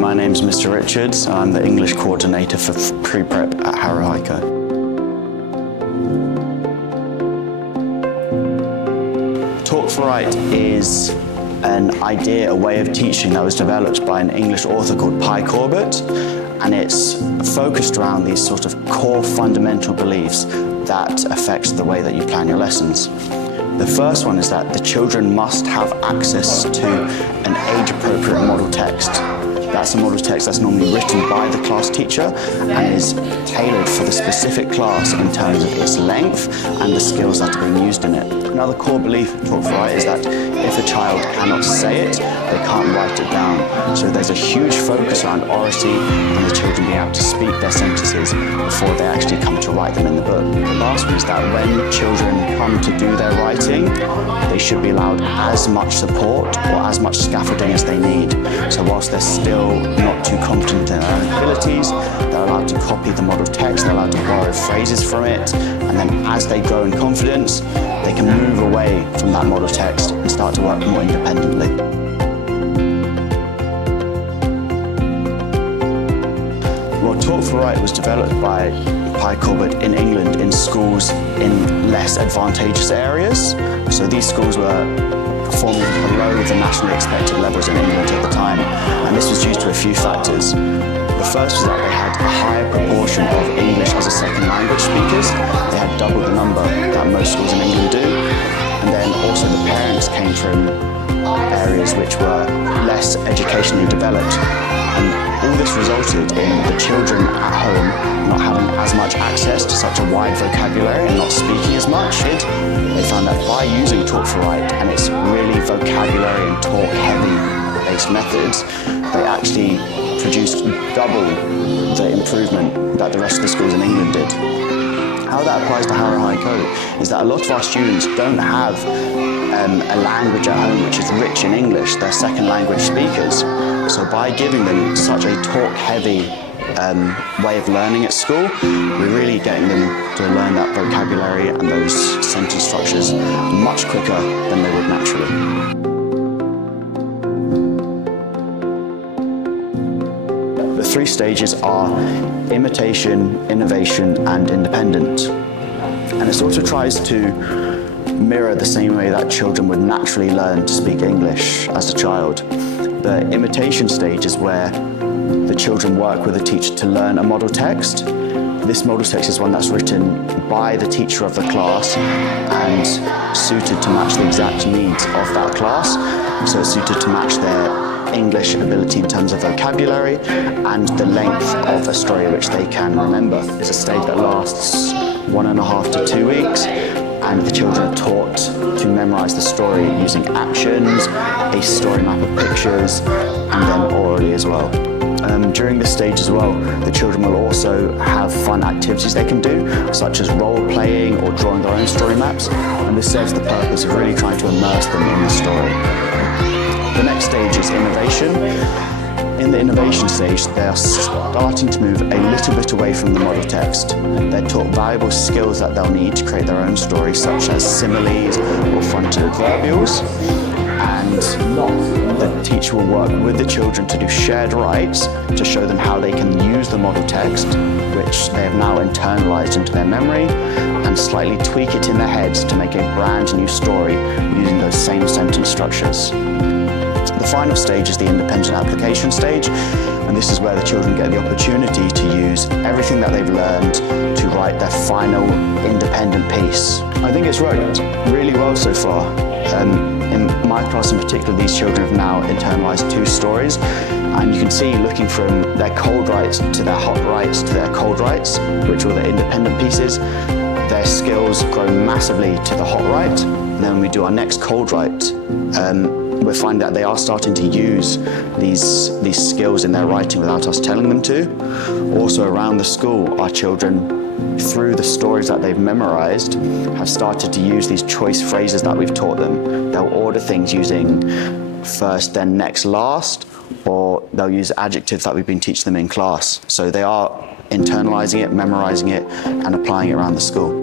my name's Mr. Richards. I'm the English coordinator for pre-prep at Harrow Highco. Talk for Write is an idea, a way of teaching that was developed by an English author called Pye Corbett, and it's focused around these sort of core fundamental beliefs that affect the way that you plan your lessons. The first one is that the children must have access to an age-appropriate model text. That's a model text that's normally written by the class teacher and is tailored for the specific class in terms of its length and the skills that are being used in it. Another core belief of Talk for Write is that if a child cannot say it, they can't write it down. So there's a huge focus around oracy and the children being able to speak their sentences before they actually come to write them in the book. The last one is that when children come to do their writing, they should be allowed as much support or as much scaffolding as they need. So whilst they're still not too confident in their own abilities, they're allowed to copy the model text, they're allowed to borrow phrases from it, and then as they grow in confidence, they can move away from that model text and start to work more independently. Well, Talk for Write was developed by Pye Corbett in England in schools in less advantageous areas. So these schools were performing below the nationally expected levels in England at the time, and this was due to a few factors. The first was that they had a higher proportion of English as a second language speakers. They had double the number that most schools in England do. And then also the parents came from areas which were less educationally developed. And all this resulted in the children at home not having as much access to such a wide vocabulary and not speaking as much. They found that by using Talk for Write and its really vocabulary and talk-heavy based methods, they actually produced double the improvement that the rest of the schools in England did. How that applies to Harrow Highco is that a lot of our students don't have a language at home which is rich in English. They're second language speakers. So by giving them such a talk-heavy way of learning at school, we're really getting them to learn that vocabulary and those sentence structures much quicker than they would naturally. The three stages are imitation, innovation, and independent. And it sort of tries to mirror the same way that children would naturally learn to speak English as a child. The imitation stage is where the children work with a teacher to learn a model text. This model text is one that's written by the teacher of the class and suited to match the exact needs of that class. So it's suited to match their English ability in terms of vocabulary and the length of a story which they can remember. It's a stage that lasts 1.5 to 2 weeks, and the children are taught to memorise the story using actions, a story map of pictures, and then orally as well. During this stage as well, the children will also have fun activities they can do, such as role-playing or drawing their own story maps, and this serves the purpose of really trying to immerse them in the story. The next stage is innovation. In the innovation stage, they are starting to move a little bit away from the model text. They're taught valuable skills that they'll need to create their own stories, such as similes or frontal adverbials. And the teacher will work with the children to do shared writes to show them how they can use the model text, which they have now internalized into their memory, and slightly tweak it in their heads to make a brand new story using those same sentence structures. The final stage is the independent application stage, and this is where the children get the opportunity to use everything that they've learned to write their final independent piece. I think it's worked really well so far. In my class in particular, these children have now internalised 2 stories, and you can see looking from their cold writes to their hot writes to their cold writes, which were the independent pieces, their skills grow massively to the hot write. And then when we do our next cold write, we find that they are starting to use these skills in their writing without us telling them to. Also around the school, our children, through the stories that they've memorized, have started to use these choice phrases that we've taught them. They'll order things using first, then next, last, or they'll use adjectives that we've been teaching them in class. So they are internalizing it, memorizing it, and applying it around the school.